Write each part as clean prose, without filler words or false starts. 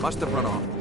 Basta però.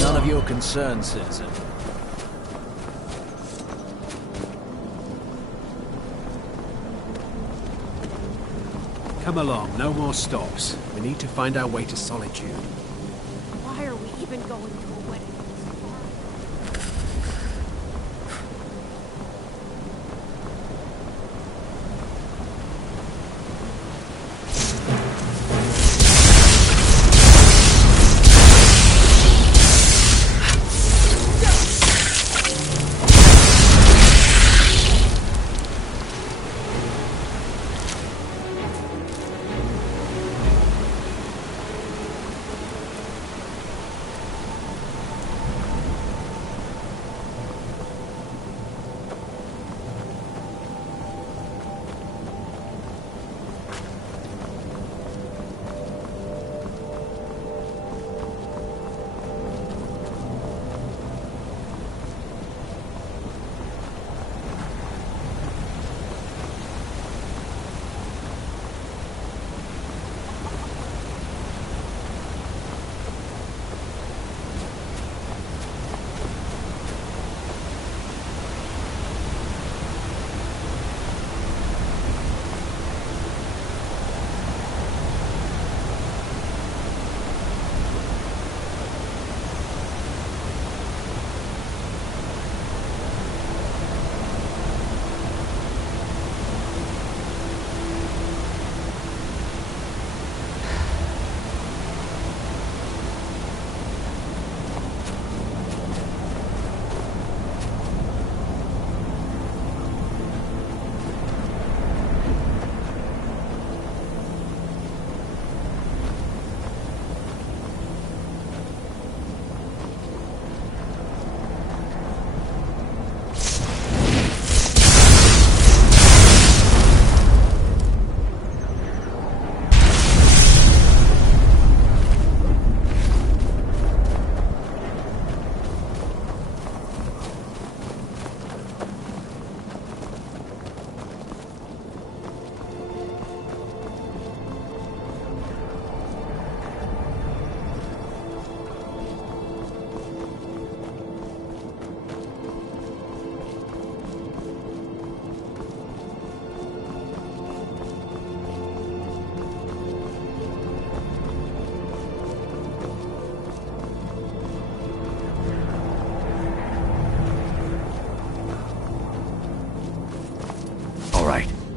None of your concern, citizen. Come along, no more stops. We need to find our way to Solitude. Why are we even going to a wedding?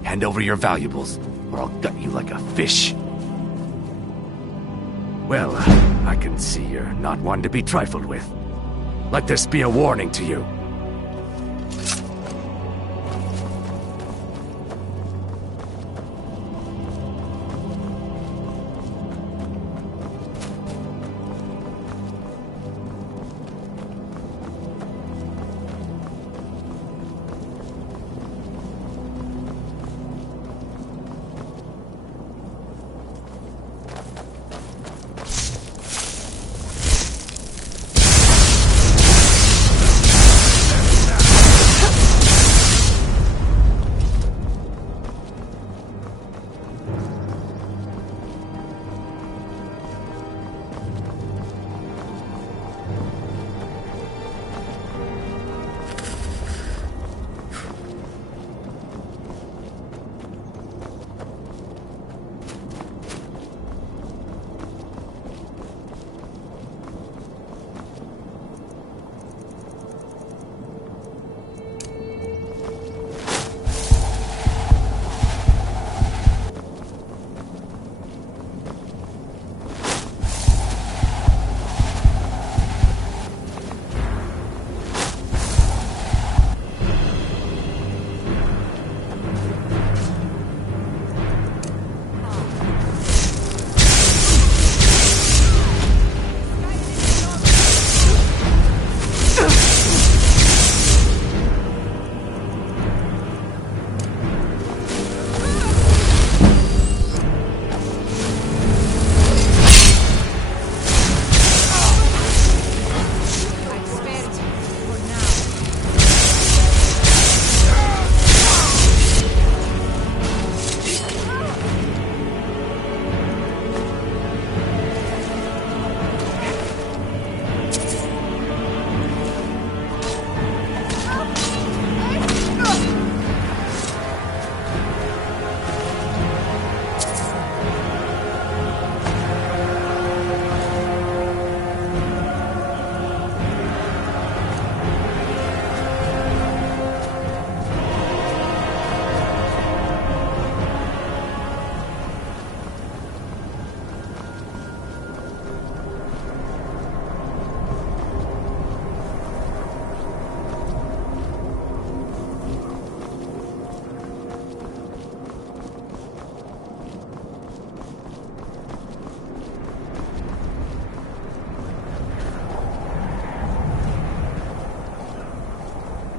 Hand over your valuables, or I'll gut you like a fish. Well, I can see you're not one to be trifled with. Let this be a warning to you.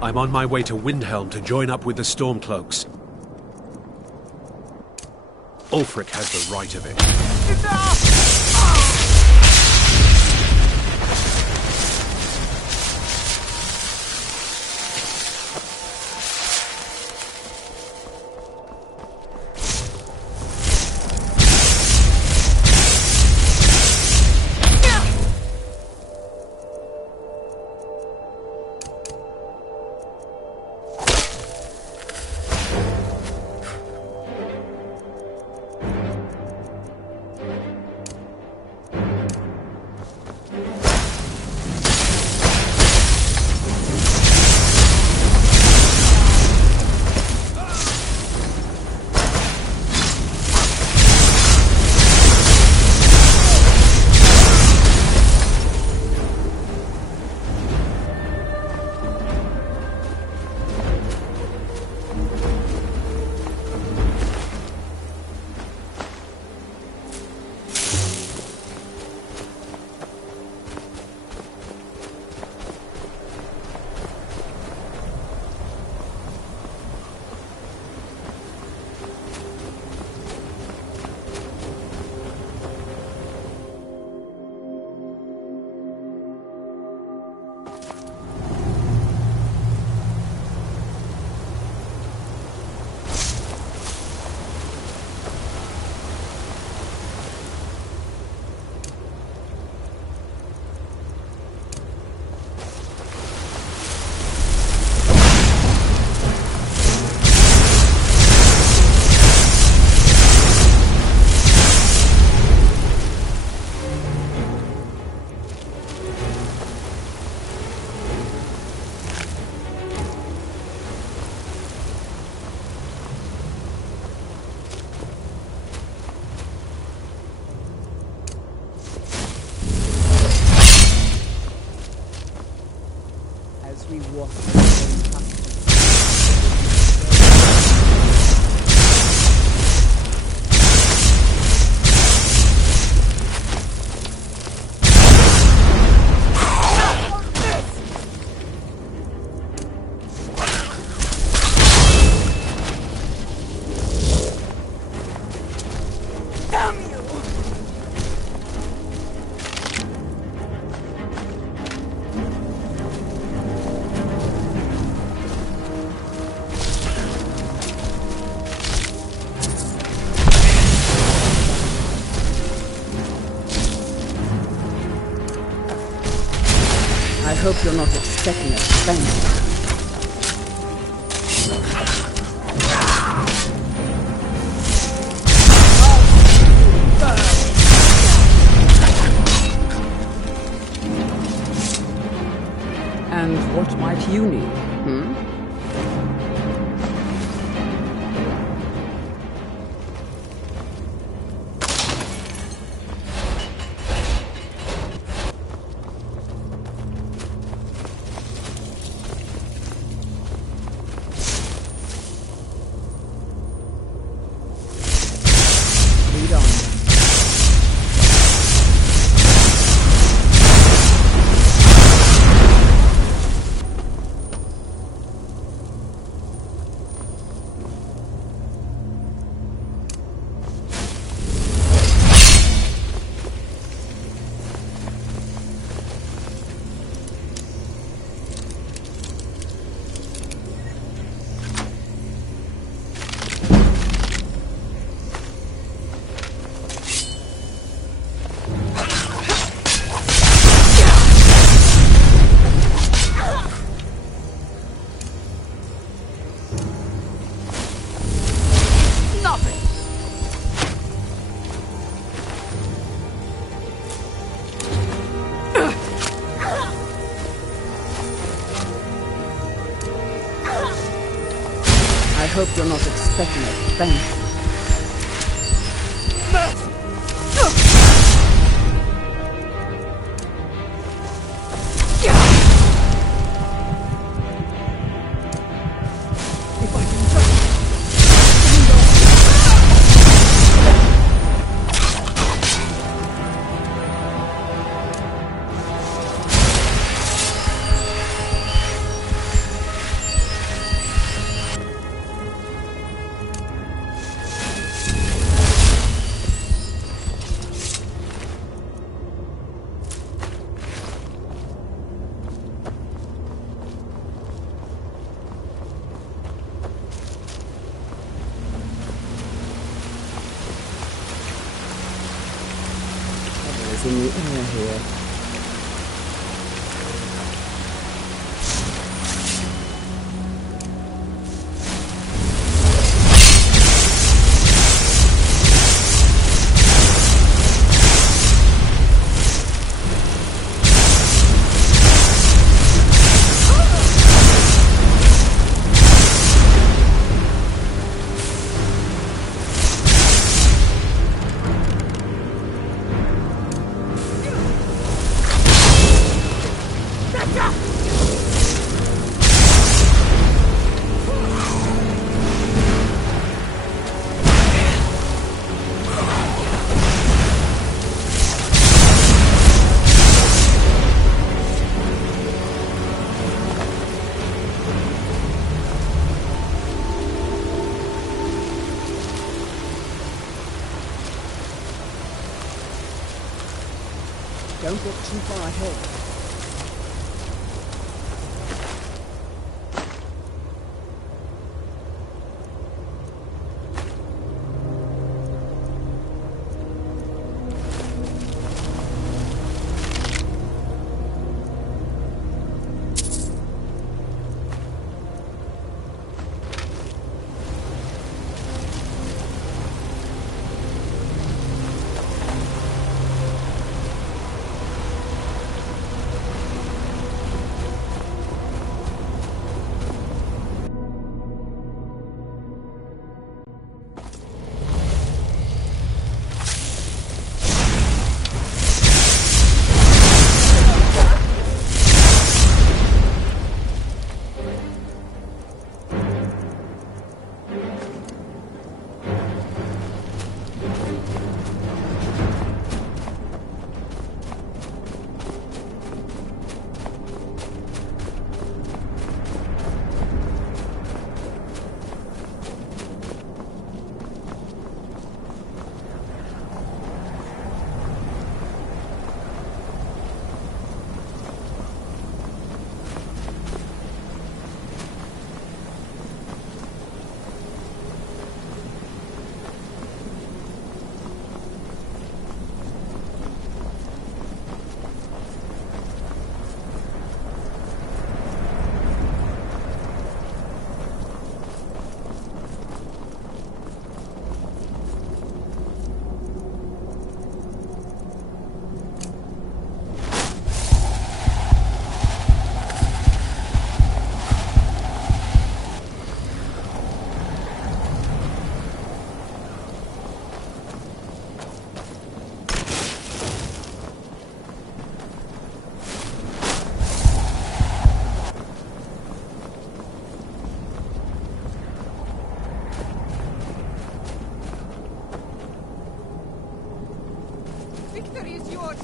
I'm on my way to Windhelm to join up with the Stormcloaks. Ulfric has the right of it. We walk the I hope you're not expecting a spanking. And what might you need, hmm? I hope you're not expecting a spanking. in the air here. Don't get too far ahead. Victory is yours.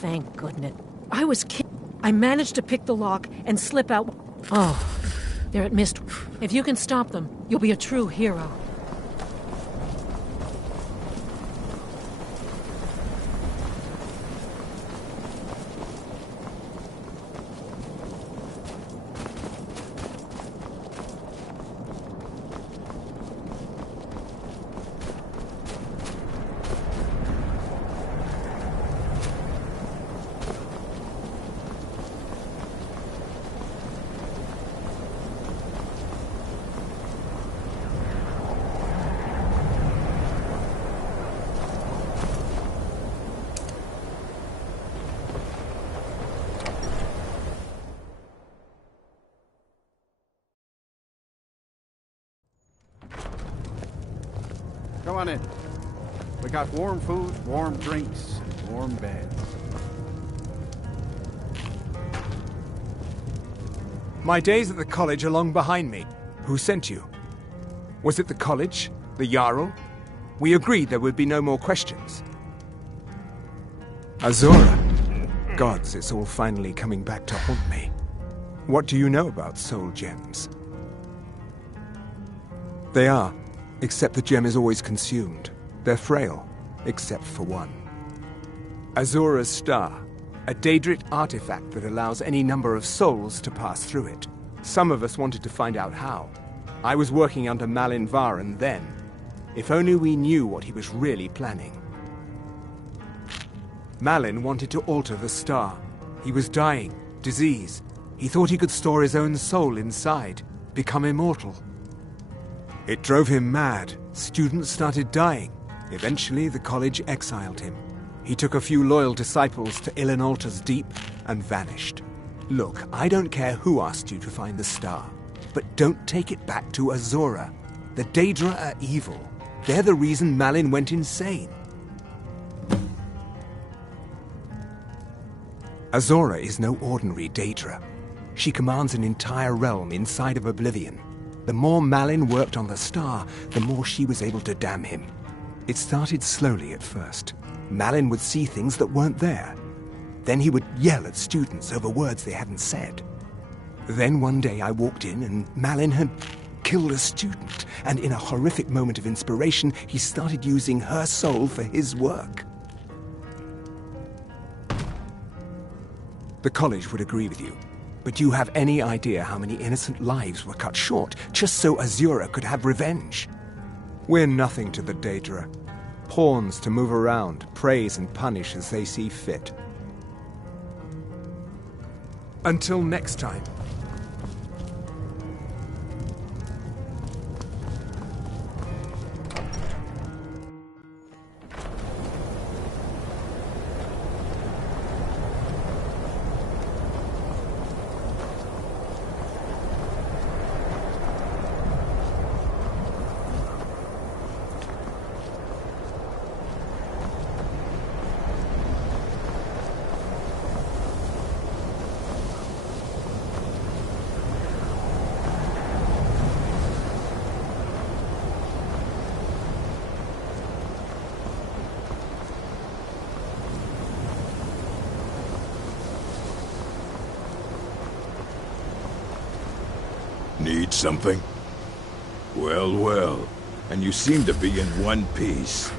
Thank goodness. I was I managed to pick the lock and slip out. Oh, they're at Mist. If you can stop them, you'll be a true hero. Come on in. We got warm food, warm drinks, and warm beds. My days at the college are long behind me. Who sent you? Was it the college? The Jarl? We agreed there would be no more questions. Azora. Gods, it's all finally coming back to haunt me. What do you know about soul gems? They are. Except the gem is always consumed. They're frail, except for one. Azora's Star, a Daedric artifact that allows any number of souls to pass through it. Some of us wanted to find out how. I was working under Malin Varen then. If only we knew what he was really planning. Malin wanted to alter the star. He was dying, disease. He thought he could store his own soul inside, become immortal. It drove him mad. Students started dying. Eventually, the college exiled him. He took a few loyal disciples to Ilinalta's Deep and vanished. Look, I don't care who asked you to find the star, but don't take it back to Azora. The Daedra are evil. They're the reason Malin went insane. Azora is no ordinary Daedra. She commands an entire realm inside of Oblivion. The more Malin worked on the star, the more she was able to damn him. It started slowly at first. Malin would see things that weren't there. Then he would yell at students over words they hadn't said. Then one day I walked in and Malin had killed a student, and in a horrific moment of inspiration, he started using her soul for his work. The college would agree with you. But do you have any idea how many innocent lives were cut short just so Azura could have revenge? We're nothing to the Daedra. Pawns to move around, praise and punish as they see fit. Until next time. Need something? Well, well. And you seem to be in one piece.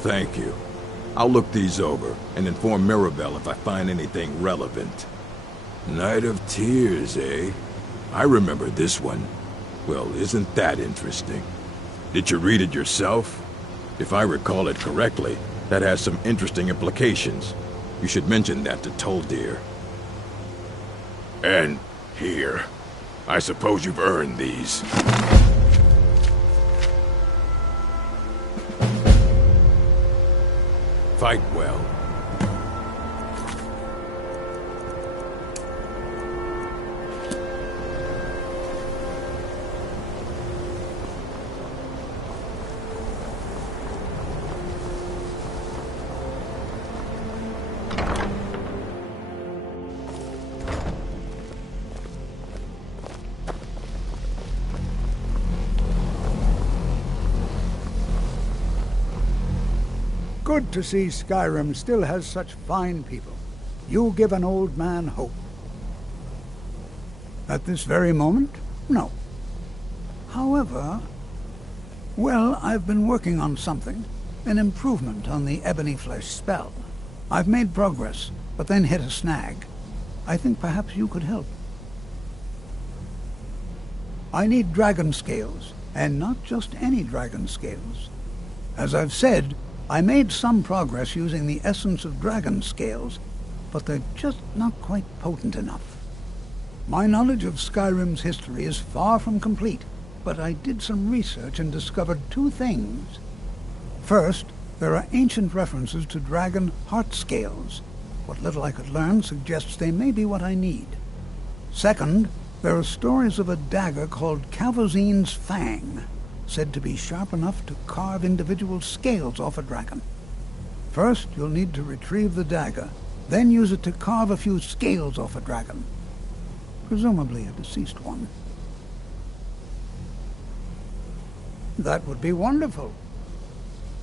Thank you. I'll look these over and inform Mirabelle if I find anything relevant. Night of Tears, eh? I remember this one. Well, isn't that interesting? Did you read it yourself? If I recall it correctly, that has some interesting implications. You should mention that to Toldir. And here. I suppose you've earned these. Fight well. good to see Skyrim still has such fine people. You give an old man hope. At this very moment? No. However, well, I've been working on something. An improvement on the Ebony Flesh spell. I've made progress, but then hit a snag. I think perhaps you could help. I need dragon scales, and not just any dragon scales. As I've said, I made some progress using the essence of dragon scales, but they're just not quite potent enough. My knowledge of Skyrim's history is far from complete, but I did some research and discovered two things. First, there are ancient references to dragon heart scales. What little I could learn suggests they may be what I need. Second, there are stories of a dagger called Calvozine's Fang, said to be sharp enough to carve individual scales off a dragon. First, you'll need to retrieve the dagger, then use it to carve a few scales off a dragon. Presumably a deceased one. That would be wonderful.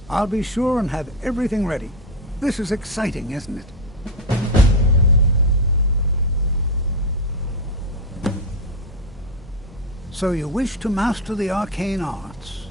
I'll be sure and have everything ready. This is exciting, isn't it? So you wish to master the arcane arts?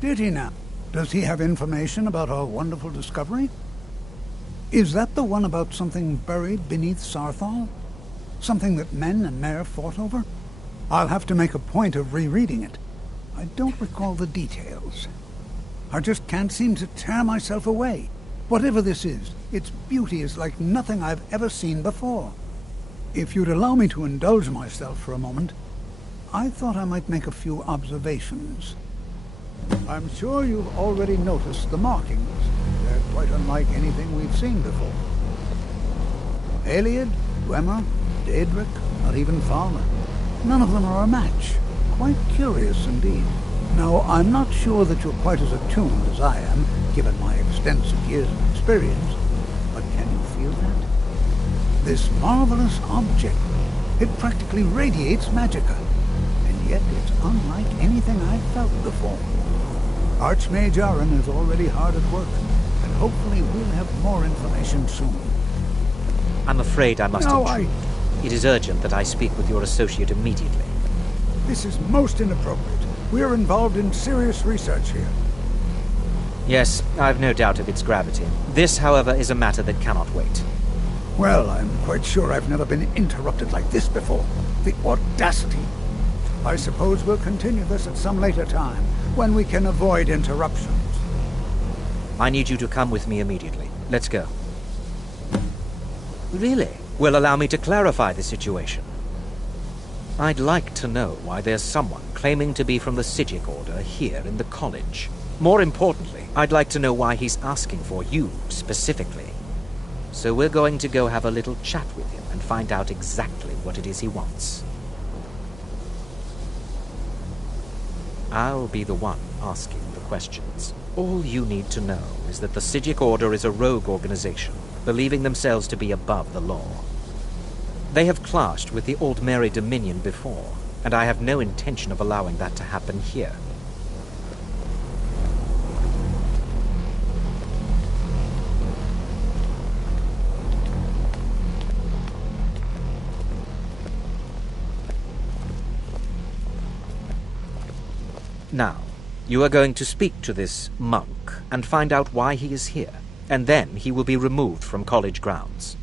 Did he now? Does he have information about our wonderful discovery? Is that the one about something buried beneath Sarthal? Something that men and Mare fought over? I'll have to make a point of rereading it. I don't recall the details. I just can't seem to tear myself away. Whatever this is, its beauty is like nothing I've ever seen before. If you'd allow me to indulge myself for a moment, I thought I might make a few observations. I'm sure you've already noticed the markings. They're quite unlike anything we've seen before. Aliad, Dwemer, Daedric, not even Falmer. None of them are a match. Quite curious indeed. Now, I'm not sure that you're quite as attuned as I am, given my extensive years of experience, but can you feel that? This marvelous object, it practically radiates magicka, and yet it's unlike anything I've felt before. Archmage Aaron is already hard at work, and hopefully we'll have more information soon. I'm afraid I must intrude. It is urgent that I speak with your associate immediately. This is most inappropriate. We're involved in serious research here. Yes, I've no doubt of its gravity. This, however, is a matter that cannot wait. Well, I'm quite sure I've never been interrupted like this before. The audacity. I suppose we'll continue this at some later time, when we can avoid interruptions. I need you to come with me immediately. Let's go. Really? Will allow me to clarify the situation. I'd like to know why there's someone claiming to be from the Psijic Order here in the college. More importantly, I'd like to know why he's asking for you, specifically. So we're going to go have a little chat with him and find out exactly what it is he wants. I'll be the one asking the questions. All you need to know is that the Psijic Order is a rogue organization, believing themselves to be above the law. They have clashed with the Aldmeri Dominion before, and I have no intention of allowing that to happen here. Now, you are going to speak to this monk and find out why he is here, and then he will be removed from college grounds.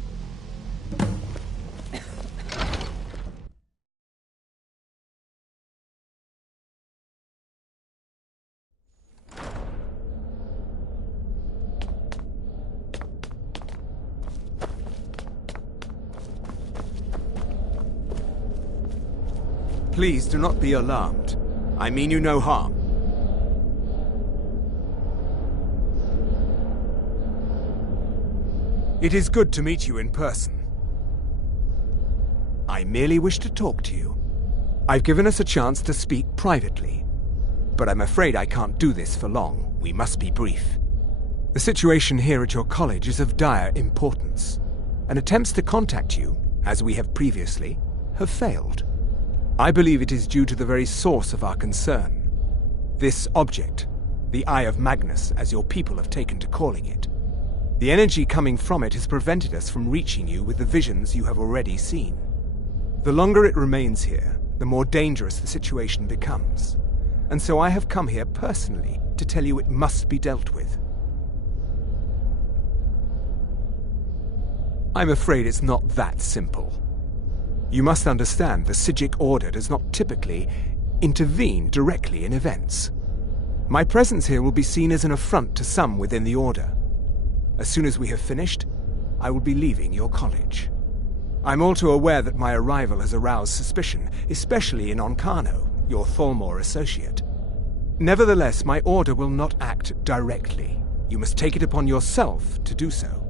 Please do not be alarmed. I mean you no harm. It is good to meet you in person. I merely wish to talk to you. I've given us a chance to speak privately, but I'm afraid I can't do this for long. We must be brief. The situation here at your college is of dire importance, and attempts to contact you, as we have previously, have failed. I believe it is due to the very source of our concern. This object, the Eye of Magnus, as your people have taken to calling it. The energy coming from it has prevented us from reaching you with the visions you have already seen. The longer it remains here, the more dangerous the situation becomes. And so I have come here personally to tell you it must be dealt with. I'm afraid it's not that simple. You must understand the Psijic Order does not typically intervene directly in events. My presence here will be seen as an affront to some within the Order. As soon as we have finished, I will be leaving your college. I'm all too aware that my arrival has aroused suspicion, especially in Onkano, your Thalmor associate. Nevertheless, my Order will not act directly. You must take it upon yourself to do so.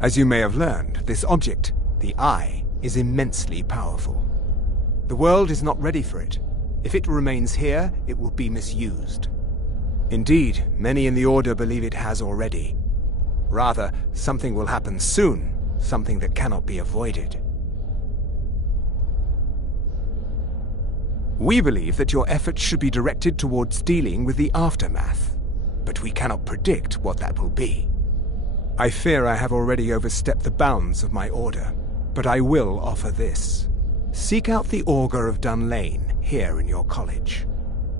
As you may have learned, this object, the Eye, is immensely powerful. The world is not ready for it. If it remains here, it will be misused. Indeed, many in the Order believe it has already. Rather, something will happen soon, something that cannot be avoided. We believe that your efforts should be directed towards dealing with the aftermath, but we cannot predict what that will be. I fear I have already overstepped the bounds of my Order, but I will offer this. Seek out the Augur of Dunlane here in your college.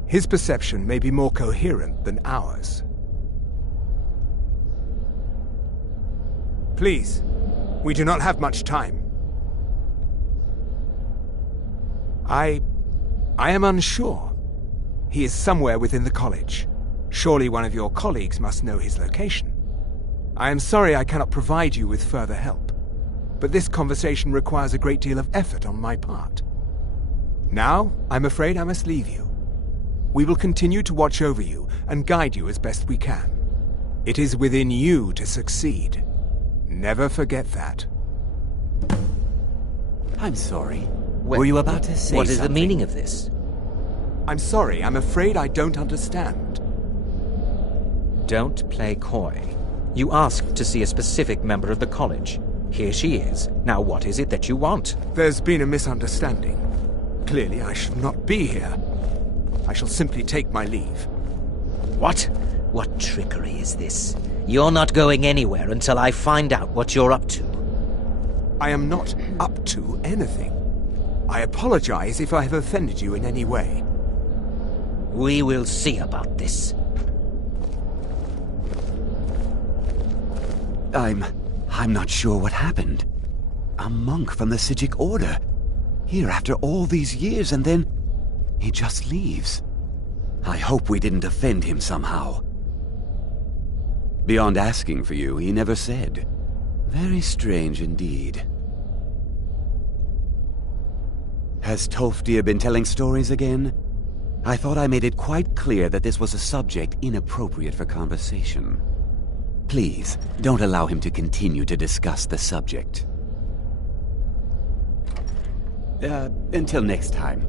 His perception may be more coherent than ours. Please, we do not have much time. I am unsure. He is somewhere within the college. Surely one of your colleagues must know his location. I am sorry I cannot provide you with further help, but this conversation requires a great deal of effort on my part. Now, I'm afraid I must leave you. We will continue to watch over you and guide you as best we can. It is within you to succeed. Never forget that. I'm sorry. Well, were you about to say what is something? the meaning of this? I'm sorry, I'm afraid I don't understand. Don't play coy. You asked to see a specific member of the college. Here she is. Now what is it that you want? There's been a misunderstanding. Clearly I should not be here. I shall simply take my leave. What? What trickery is this? You're not going anywhere until I find out what you're up to. I am not up to anything. I apologize if I have offended you in any way. We will see about this. I'm not sure what happened. A monk from the Psijic Order. Here after all these years, and then he just leaves. I hope we didn't offend him somehow. Beyond asking for you, he never said. Very strange indeed. Has Tolfdir been telling stories again? I thought I made it quite clear that this was a subject inappropriate for conversation. Please, don't allow him to continue to discuss the subject. Until next time.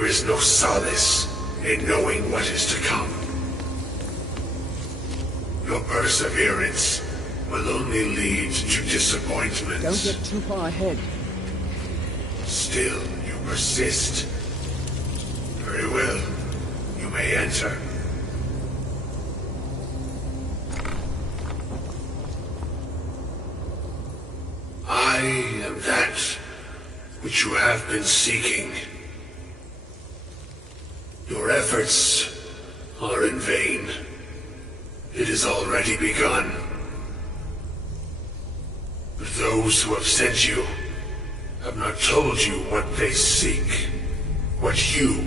There is no solace in knowing what is to come. Your perseverance will only lead to disappointment. Don't get too far ahead. Still, you persist. Very well. You may enter. I am that which you have been seeking. Your efforts are in vain. It has already begun. But those who have sent you have not told you what they seek, what you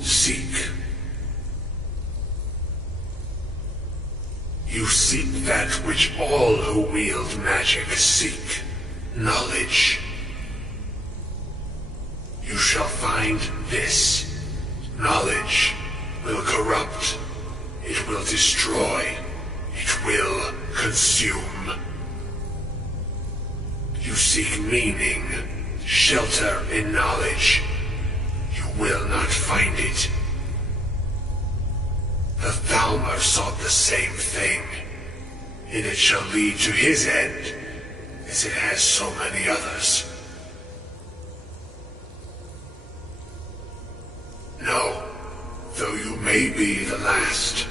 seek. You seek that which all who wield magic seek, knowledge. You shall find this. Knowledge will corrupt. It will destroy. It will consume. You seek meaning, shelter in knowledge. You will not find it. The Thalmor sought the same thing, and it shall lead to his end, as it has so many others. No, though you may be the last,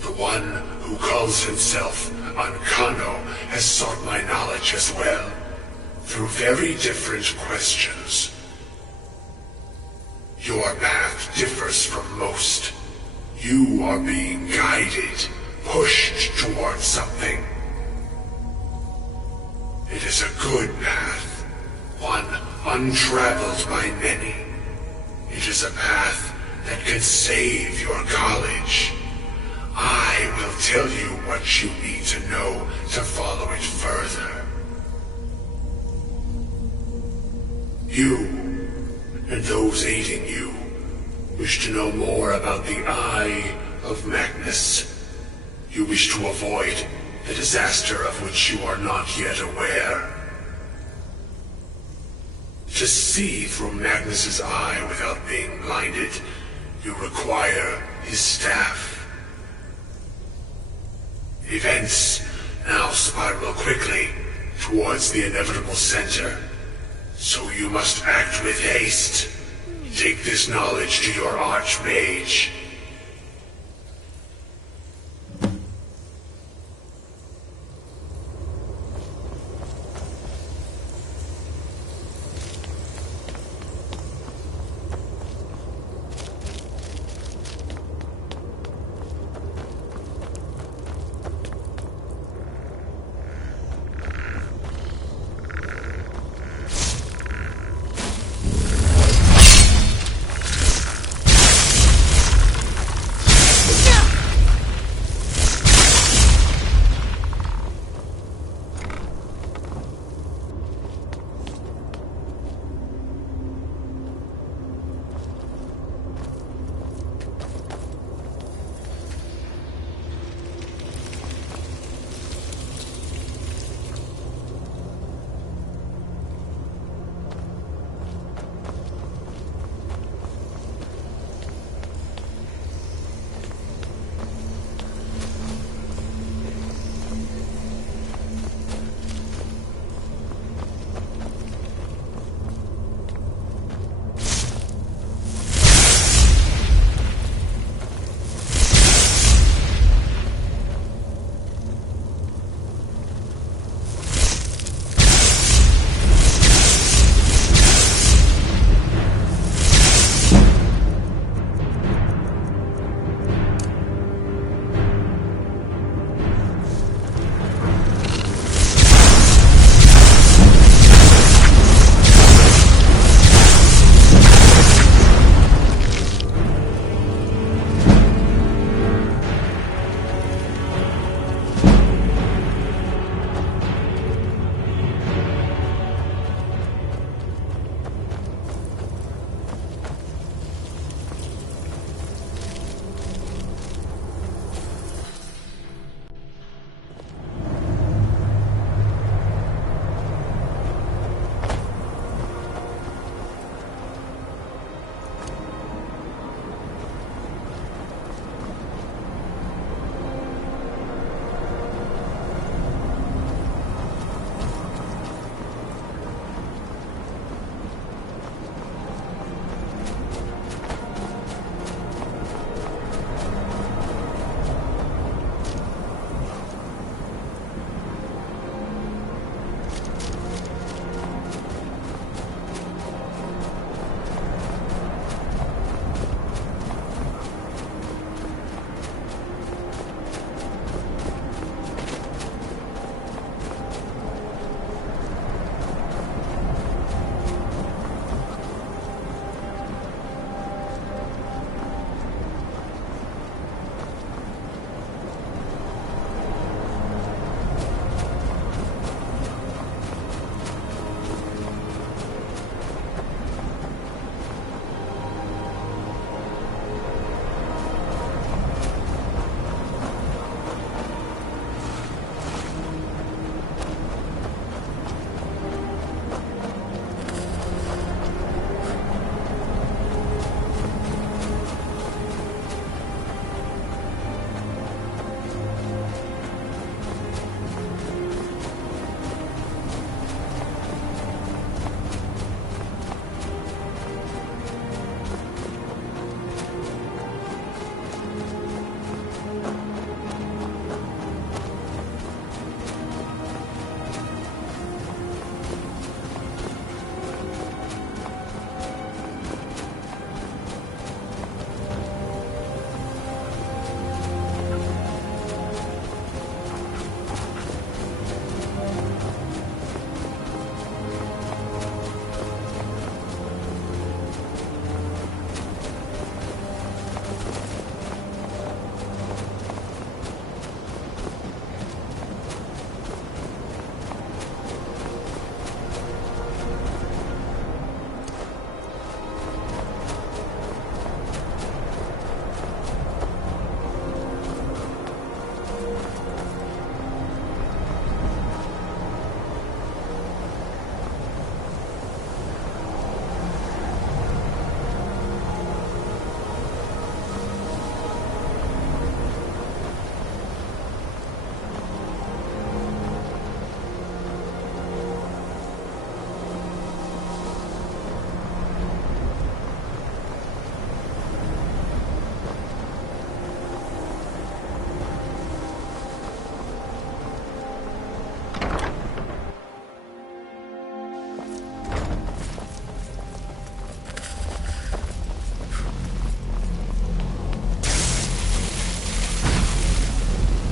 the one who calls himself Ancano has sought my knowledge as well, through very different questions. Your path differs from most. You are being guided, pushed towards something. It is a good path, one untraveled by many. It is a path that can save your college. I will tell you what you need to know to follow it further. You, and those aiding you, wish to know more about the Eye of Magnus. You wish to avoid the disaster of which you are not yet aware. To see through Magnus's eye without being blinded, you require his staff. Events now spiral quickly towards the inevitable center, so you must act with haste. Take this knowledge to your Archmage.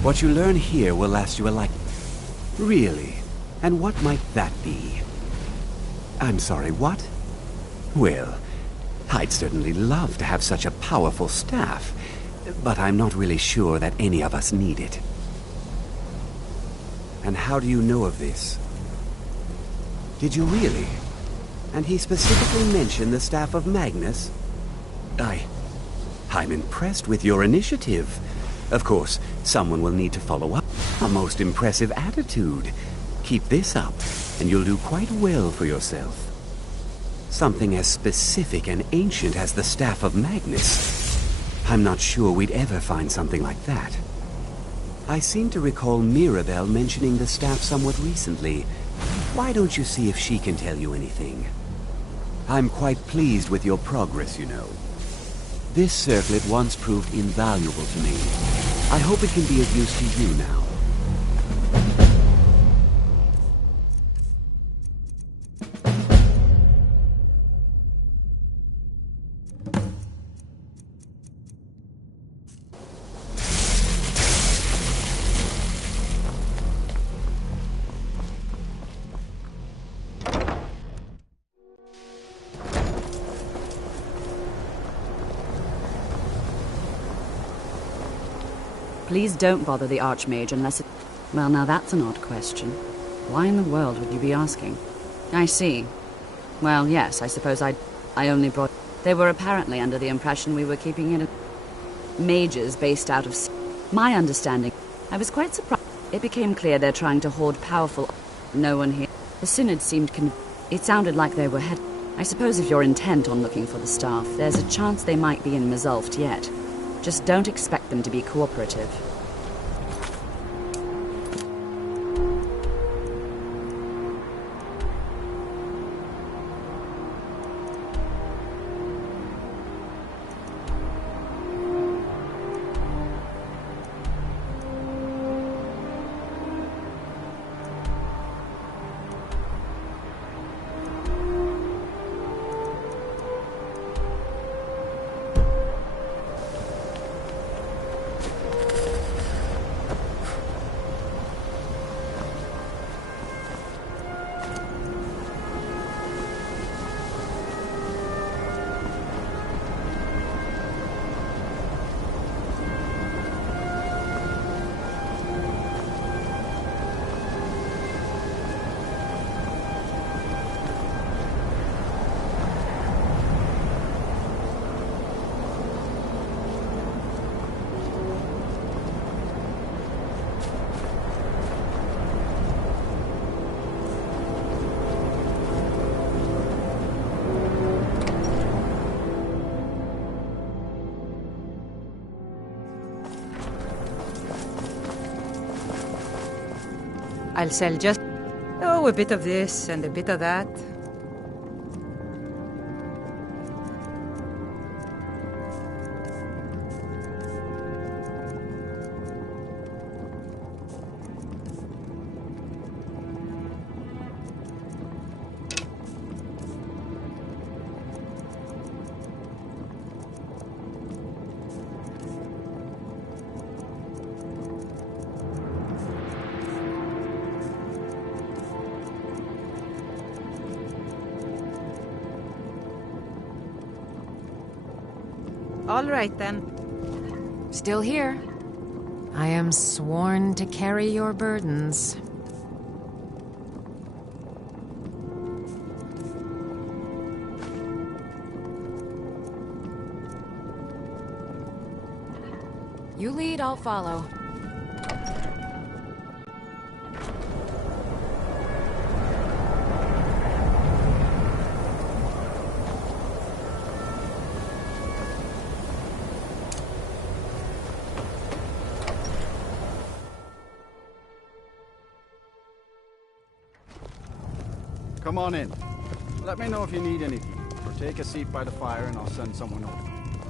What you learn here will last you a life. Really? And what might that be? I'm sorry, what? Well, I'd certainly love to have such a powerful staff, but I'm not really sure that any of us need it. And how do you know of this? Did you really? And he specifically mentioned the staff of Magnus? I'm impressed with your initiative. Of course, someone will need to follow up. A most impressive attitude. Keep this up, and you'll do quite well for yourself. Something as specific and ancient as the staff of Magnus. I'm not sure we'd ever find something like that. I seem to recall Mirabelle mentioning the staff somewhat recently. Why don't you see if she can tell you anything? I'm quite pleased with your progress, you know. This circlet once proved invaluable to me. I hope it can be of use to you now. Please don't bother the Archmage unless it... Well, now that's an odd question. Why in the world would you be asking? I see. Well, yes, I suppose I only brought... They were apparently under the impression we were keeping it... Mages based out of... My understanding... I was quite surprised. It became clear they're trying to hoard powerful... No one here... The Synod seemed It sounded like they were head... I suppose if you're intent on looking for the staff, there's a chance they might be in Mzulft yet. Just don't expect them to be cooperative. I'll sell just... Oh, a bit of this and a bit of that. All right, then. Still here. I am sworn to carry your burdens. You lead, I'll follow. Come on in. Let me know if you need anything, or take a seat by the fire and I'll send someone over.